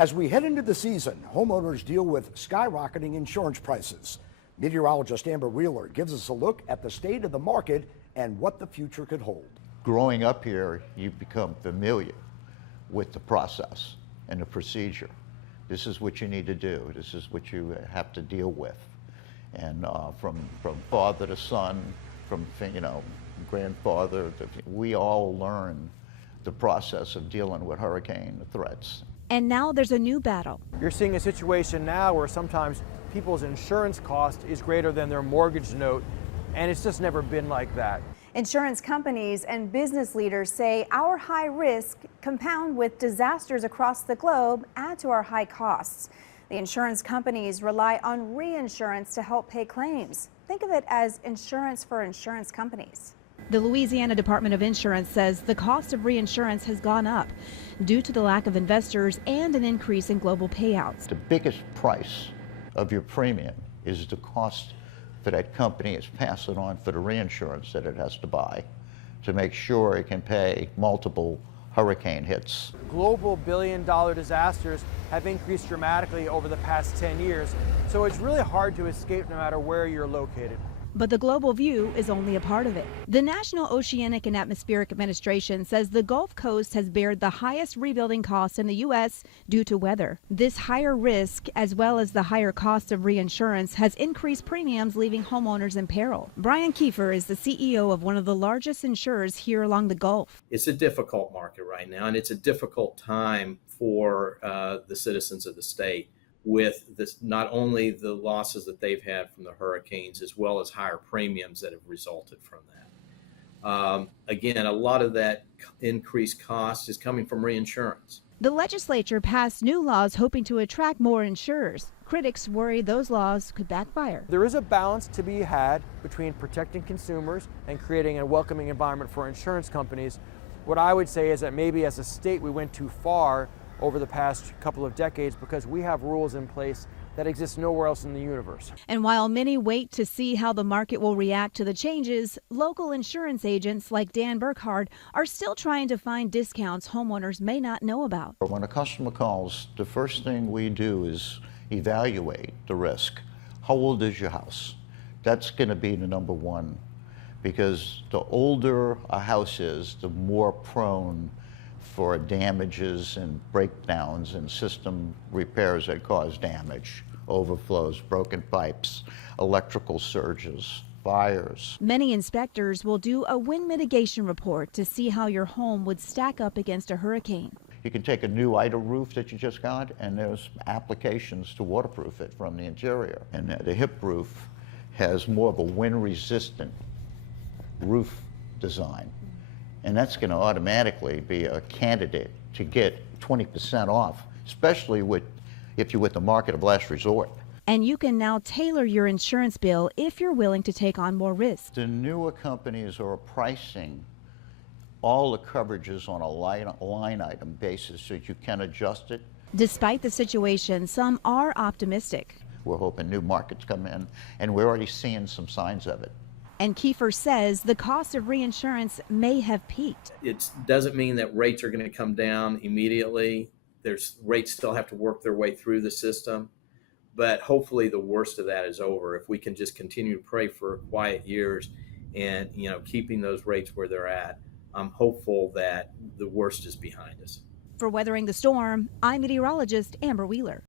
As we head into the season, homeowners deal with skyrocketing insurance prices. Meteorologist Amber Wheeler gives us a look at the state of the market and what the future could hold. Growing up here, you become familiar with the process and the procedure. This is what you need to do. This is what you have to deal with. And from father to son, from grandfather, we all learn the process of dealing with hurricane threats. And now there's a new battle. You're seeing a situation now where sometimes people's insurance cost is greater than their mortgage note, and it's just never been like that. Insurance companies and business leaders say our high risk, compound with disasters across the globe, add to our high costs. The insurance companies rely on reinsurance to help pay claims. Think of it as insurance for insurance companies. The Louisiana Department of Insurance says the cost of reinsurance has gone up due to the lack of investors and an increase in global payouts. The biggest price of your premium is the cost for that company is passing on for the reinsurance that it has to buy to make sure it can pay multiple hurricane hits. Global billion-dollar disasters have increased dramatically over the past 10 years, so it's really hard to escape no matter where you're located. But the global view is only a part of it. The National Oceanic and Atmospheric Administration says the Gulf Coast has bared the highest rebuilding costs in the U.S. due to weather. This higher risk, as well as the higher cost of reinsurance, has increased premiums, leaving homeowners in peril. Brian Kiefer is the CEO of one of the largest insurers here along the Gulf. It's a difficult market right now, and it's a difficult time for the citizens of the state, with this, not only the losses that they've had from the hurricanes, as well as higher premiums that have resulted from that. Again, a lot of that increased cost is coming from reinsurance. The legislature passed new laws hoping to attract more insurers. Critics worry those laws could backfire. There is a balance to be had between protecting consumers and creating a welcoming environment for insurance companies. What I would say is that maybe as a state we went too far over the past couple of decades because we have rules in place that exist nowhere else in the universe. And while many wait to see how the market will react to the changes, local insurance agents like Dan Burkhard are still trying to find discounts homeowners may not know about. When a customer calls, the first thing we do is evaluate the risk. How old is your house? That's going to be the number one, because the older a house is, the more prone for damages and breakdowns and system repairs that cause damage, overflows, broken pipes, electrical surges, fires. Many inspectors will do a wind mitigation report to see how your home would stack up against a hurricane. You can take a new Ida roof that you just got, and there's applications to waterproof it from the interior. And the hip roof has more of a wind-resistant roof design. And that's going to automatically be a candidate to get 20% off, especially if you're with the market of last resort. And you can now tailor your insurance bill if you're willing to take on more risk. The newer companies are pricing all the coverages on a line item basis so you can adjust it. Despite the situation, some are optimistic. We're hoping new markets come in, and we're already seeing some signs of it. And Kiefer says the cost of reinsurance may have peaked. It doesn't mean that rates are going to come down immediately. Rates still have to work their way through the system, but hopefully the worst of that is over. If we can just continue to pray for quiet years and keeping those rates where they're at, I'm hopeful that the worst is behind us. For Weathering the Storm, I'm meteorologist Amber Wheeler.